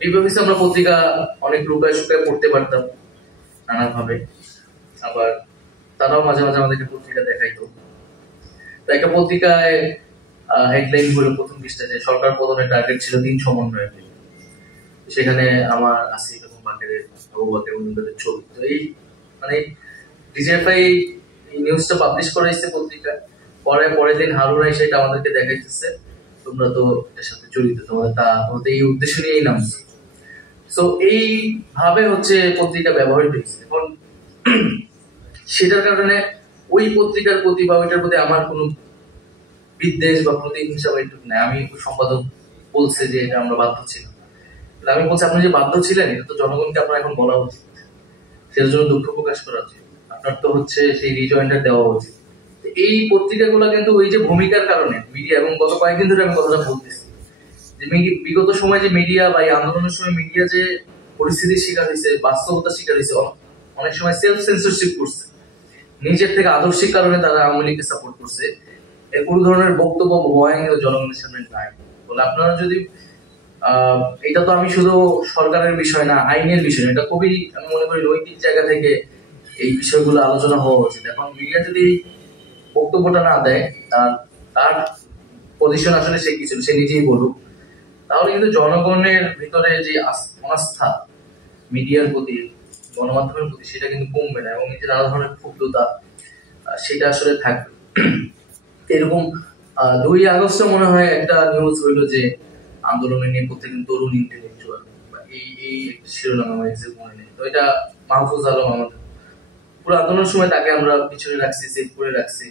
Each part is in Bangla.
বিপ্লবী আমরা পত্রিকা অনেক লুকায় শুকায় পড়তে পারতাম নানান ভাবে, আবার তারাও মাঝে মাঝে আমাদেরকে পত্রিকা দেখাইতো। তো একটা পত্রিকায় হেডলাইন হলো প্রথম পৃষ্ঠা যে সরকার পতনের টার্গেট ছিল 3 সমন্বয়ের, সেখানে আমার আসিফ এবং বাকেরের ছবি। তো এই মানে ডিজিএফআই নিউজটা পাবলিশ করাইছে পত্রিকা, পরের দিন হারুন এসে এটা আমাদেরকে দেখাইতেছে তোমরা তো এটার সাথে জড়িত, তোমাদের এই উদ্দেশ্য নিয়েই নামছে। তো এইভাবে হচ্ছে পত্রিকা ব্যবহৃত হয়েছে। এখন সেটার কারণে ওই পত্রিকার প্রতি বা ওইটার প্রতি আমার কোনো বিদ্বেষ বা প্রতিহিংসা বা একটু নেই। আমি সম্পাদক বলছে যে এটা আমরা বাধ্য ছিলাম, আমি বলছি আপনি যে বাধ্য ছিলেন এটা তো জনগণকে আপনার এখন বলা উচিত, সেটার জন্য দুঃখ প্রকাশ করা উচিত, আপনার তো হচ্ছে সেই রিজয়েন্টার দেওয়া উচিত। এই পত্রিকাগুলো কিন্তু ওই যে ভূমিকার কারণে মিডিয়া, এবং গত কয়েকদিন ধরে আমি কথাটা বলতেছি যে বিগত সময় যে মিডিয়া বা এই আন্দোলনের সময় মিডিয়া যে পরিস্থিতির শিকার হয়েছে, বাস্তবতার শিকার হয়েছে, অনেক সময় সেলফ সেন্সরশিপ করছে, নিজের থেকে আদর্শিক কারণে তারা আওয়ামী লীগকে সাপোর্ট করছে, এর কোনো ধরনের বক্তব্য বয়ান জনগণের সামনে নাই। বলে আপনারা যদি এটা তো আমি শুধু সরকারের বিষয় না, আইনের বিষয়, এটা খুবই আমি মনে করি নৈতিক জায়গা থেকে এই বিষয়গুলো আলোচনা হওয়া উচিত। এখন মিডিয়া যদি বক্তব্যটা না দেয়, তার পজিশন আসলে সে কিছু সে নিজেই বলুক, তাহলে কিন্তু জনগণের ভিতরে যে অনাস্থা মিডিয়ার প্রতি, গণমাধ্যমের প্রতি, সেটা কিন্তু কমবে না, এবং এই যে নানা ধরনের ক্ষুব্ধতা সেটা আসলে থাকবে। এরকম 2 আগস্টে মনে হয় একটা নিউজ হইলো যে আন্দোলনের নেপথ্যে কিন্তু তরুণ ইন্টেলেকচুয়াল, এই শিরোনাম আমার এক্সাক্ট মনে নেই। তো এটা মাহফুজ আলম, আমাদের পুরো আন্দোলনের সময় তাকে আমরা পিছনে রাখছি, সেভ করে রাখছি,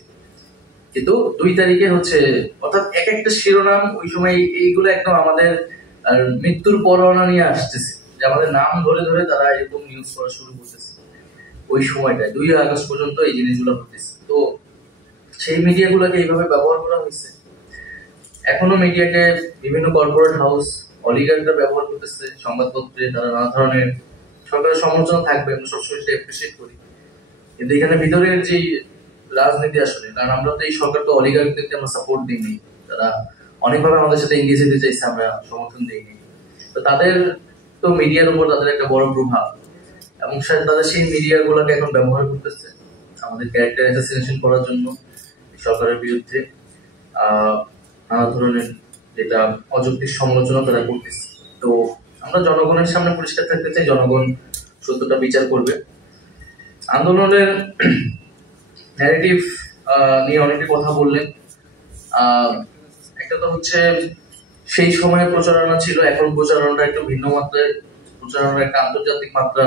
কিন্তু 2 তারিখে হচ্ছে, অর্থাৎ এক একটা শিরোনাম ওই সময় এইগুলো একদম আমাদের মৃত্যুর পরোয়ানা নিয়ে আসতেছে, যে আমাদের নাম ধরে ধরে তারা এরকম নিউজ করা শুরু করতেছে ওই সময়টায়। 2 আগস্ট পর্যন্ত এই জিনিসগুলো হতেছে। তো সেই মিডিয়াগুলোকে এইভাবে ব্যবহার করা হয়েছে। এখনো মিডিয়াকে বিভিন্ন কর্পোরেট হাউস, অলিগাররা ব্যবহার করতেছে সংবাদপত্রে, তারা নানা ধরনের সরকারের সমালোচনা থাকবে, আমরা সবসময় সেটা অ্যাপ্রিসিয়েট করি, কিন্তু এখানে ভিতরের যে রাজনীতি আসলে, কারণ আমরা তো এই সরকার তো অলিগারদেরকে আমরা সাপোর্ট দিইনি, তারা অনেকভাবে আমাদের সাথে এঙ্গেজ হতে চাইছে, আমরা সমর্থন দিইনি। তো তাদের তো মিডিয়ার উপর তাদের একটা বড় প্রভাব, এবং তাদের সেই মিডিয়াগুলোকে এখন ব্যবহার করতেছে আমাদের ক্যারেক্টার অ্যাসাসিনেশন করার জন্য, সরকারের বিরুদ্ধে নানা ধরনের যেটা অযৌক্তিক সমালোচনা তারা করতেছে। তো আমরা জনগণের সামনে পরিষ্কার থাকতে চাই, জনগণ সত্যটা বিচার করবে। আন্দোলনের ন্যারেটিভ নিয়ে অনেকে কথা বললেন। একটা তো হচ্ছে সেই সময় প্রচারণা ছিল, এখন প্রচারণাটা একটু ভিন্ন মাত্রায়, প্রচারণার একটা আন্তর্জাতিক মাত্রা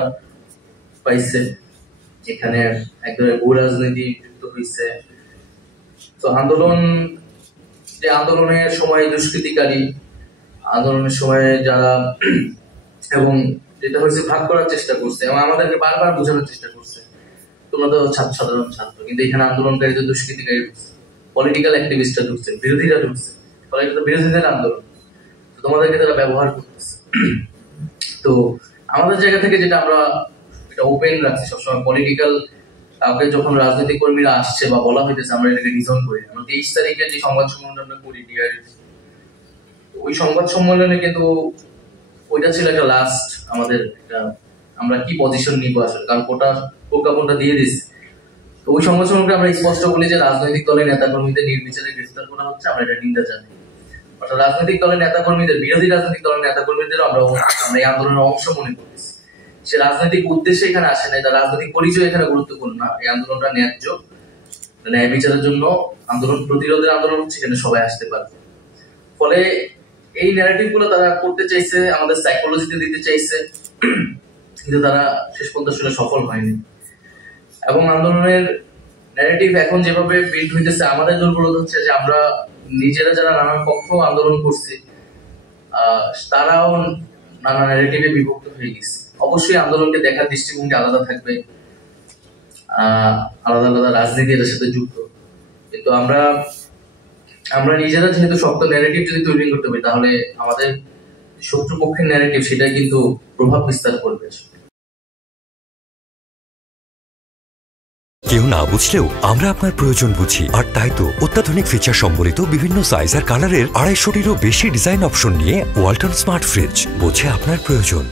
পাইছে, এখানে একদম ভূ রাজনীতি যুক্ত হয়েছে। তো আন্দোলনের সময় দুষ্কৃতিকারী, আন্দোলনের সময় যারা, এবং যেটা হয়েছে ভাগ করার চেষ্টা করছে এবং আমাদেরকে বারবার বোঝানোর চেষ্টা করছে তোমরা তো সাধারণ ছাত্র, কিন্তু এখানে আন্দোলনকারী তো দুষ্কৃতিকারী ঢুকছে, পলিটিক্যাল অ্যাক্টিভিস্টরা ঢুকছে, বিরোধীরা ঢুকছে, ফলে এটা তো বিরোধীদের আন্দোলন, তো তোমাদেরকে তারা ব্যবহার করতেছে। তো আমাদের জায়গা থেকে যেটা আমরা এটা ওপেন রাখছি সবসময়, পলিটিক্যাল কাউকে যখন রাজনৈতিক কর্মীরা আসছে বা বলা হইতেছে, আমরা এটাকে ডিজন করি। আমরা 23 তারিখে যে সংবাদ সম্মেলন আমরা করি ওই সংবাদ সম্মেলনে কিন্তু ওইটা ছিল একটা লাস্ট আমাদের একটা, আমরা কি পজিশন নিবো আসলে, কারণ প্রজ্ঞাপনটা দিয়ে দিচ্ছে। তো ওই সংবাদ সম্মেলনে আমরা স্পষ্ট বলি যে রাজনৈতিক দলের নেতাকর্মীদের নির্বিচারে গ্রেফতার করা হচ্ছে, আমরা এটা নিন্দা জানাই। অর্থাৎ রাজনৈতিক দলের নেতাকর্মীদের, বিরোধী রাজনৈতিক দলের নেতাকর্মীদের আমরা এই আন্দোলনের অংশ মনে করতেছি। সে রাজনৈতিক উদ্দেশ্যে এখানে আসে নাই, তার রাজনৈতিক পরিচয় এখানে গুরুত্বপূর্ণ না। এই আন্দোলনটা ন্যায্য, ন্যায় বিচারের জন্য আন্দোলন, প্রতিরোধের আন্দোলন হচ্ছে, এখানে সবাই আসতে পারবে। ফলে এই ন্যারেটিভ গুলো তারা করতে চাইছে, আমাদের সাইকোলজিতে দিতে চাইছে, কিন্তু তারা শেষ পর্যন্ত আসলে সফল হয়নি। এবং আন্দোলনের ন্যারেটিভ এখন যেভাবে বিল্ড হইতেছে, আমাদের দুর্বলতা হচ্ছে যে আমরা নিজেরা যারা নানান পক্ষ আন্দোলন করছি, তারাও নানা ন্যারেটিভে বিভক্ত হয়ে গেছে। অবশ্যই আন্দোলনকে দেখার দৃষ্টিভঙ্গি আলাদা থাকবে, আলাদা আলাদা রাজনীতি এটার সাথে যুক্ত, কিন্তু আমরা নিজেরা যেহেতু শক্ত ন্যারেটিভ যদি তৈরি করতে পারি, তাহলে আমাদের শত্রুপক্ষের ন্যারেটিভ সেটা কিন্তু প্রভাব বিস্তার করবে। কেউ না বুঝলেও আমরা আপনার প্রয়োজন বুঝি, আর তাই তো অত্যাধুনিক ফিচার সম্বলিত বিভিন্ন সাইজ আর কালারের 250-টিরও বেশি ডিজাইন অপশন নিয়ে ওয়ালটন স্মার্ট ফ্রিজ বোঝে আপনার প্রয়োজন।